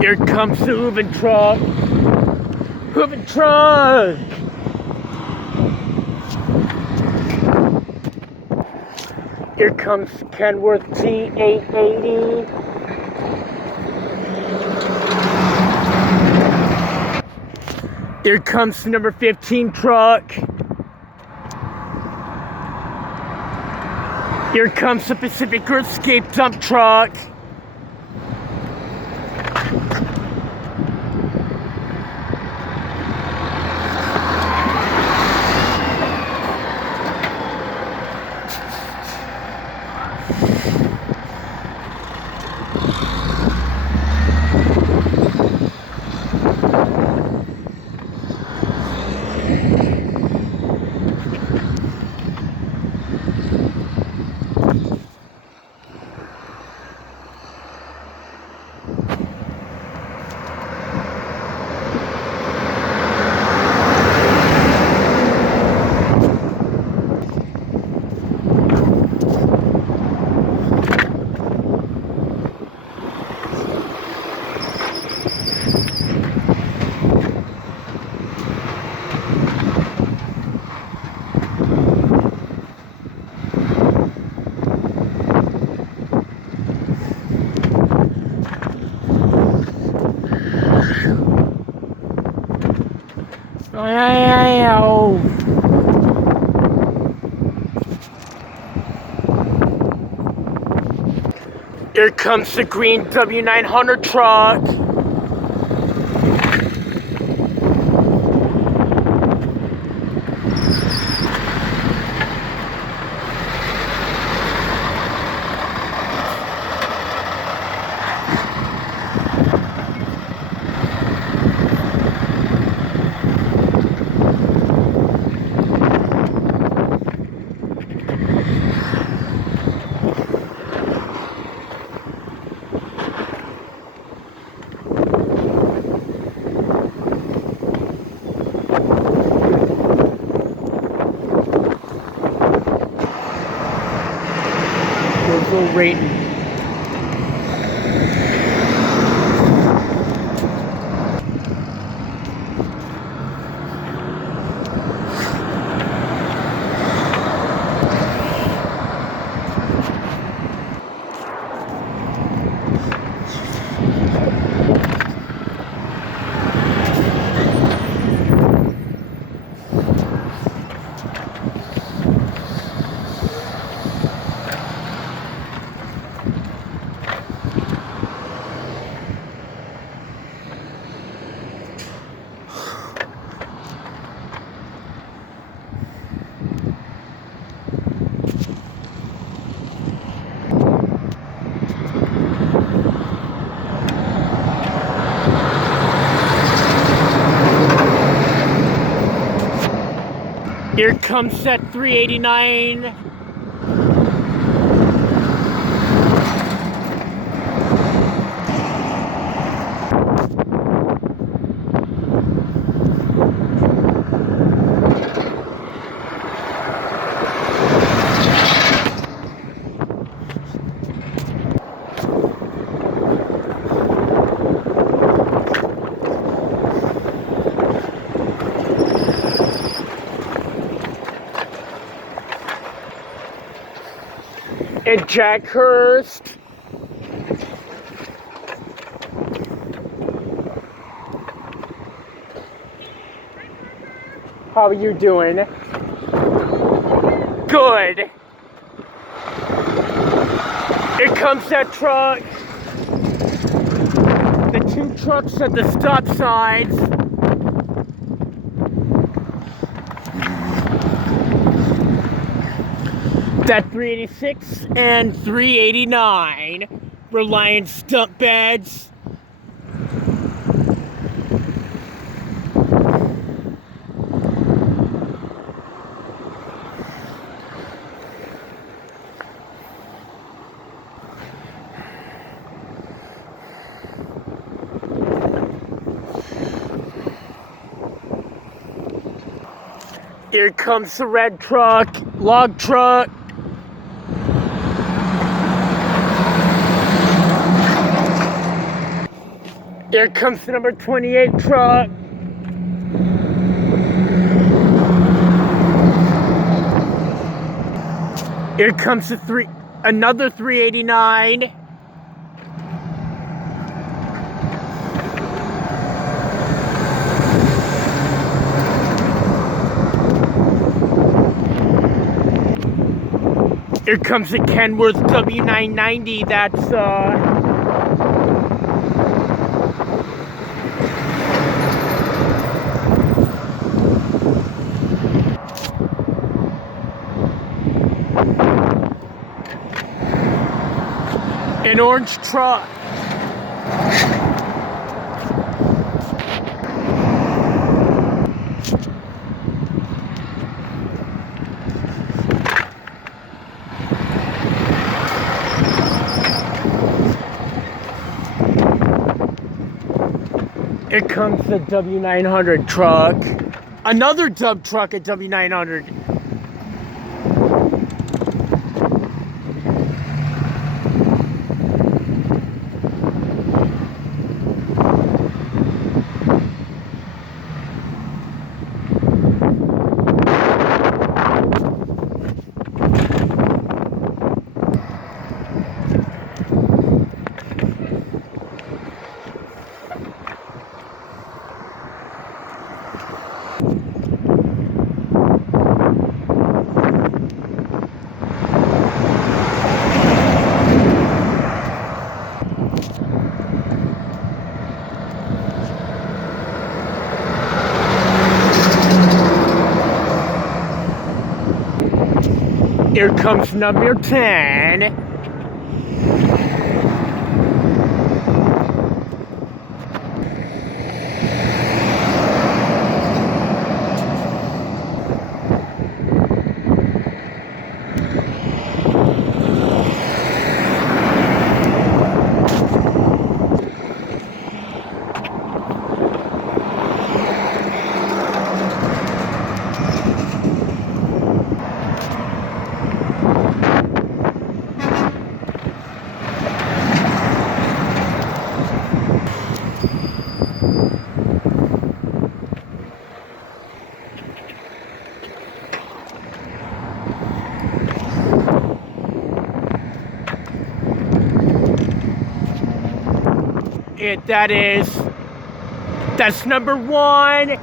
Here comes the moving truck. Moving truck. Here comes Kenworth T880. Here comes the number 15 truck. Here comes the Pacific Earthscape dump truck. Here comes the green W900 truck. Go rating. Here comes that 389. And Jack Hurst. How are you doing? Good. Here comes that truck. The two trucks at the stop signs. That 386 and 389 Reliance dump beds. Here comes the red truck, log truck. Here comes the number 28 truck. Here comes another 389. Here comes the Kenworth W990. That's an orange truck. Here comes the W900 truck. Another dub truck at W900. Here comes number 10. That's number 1.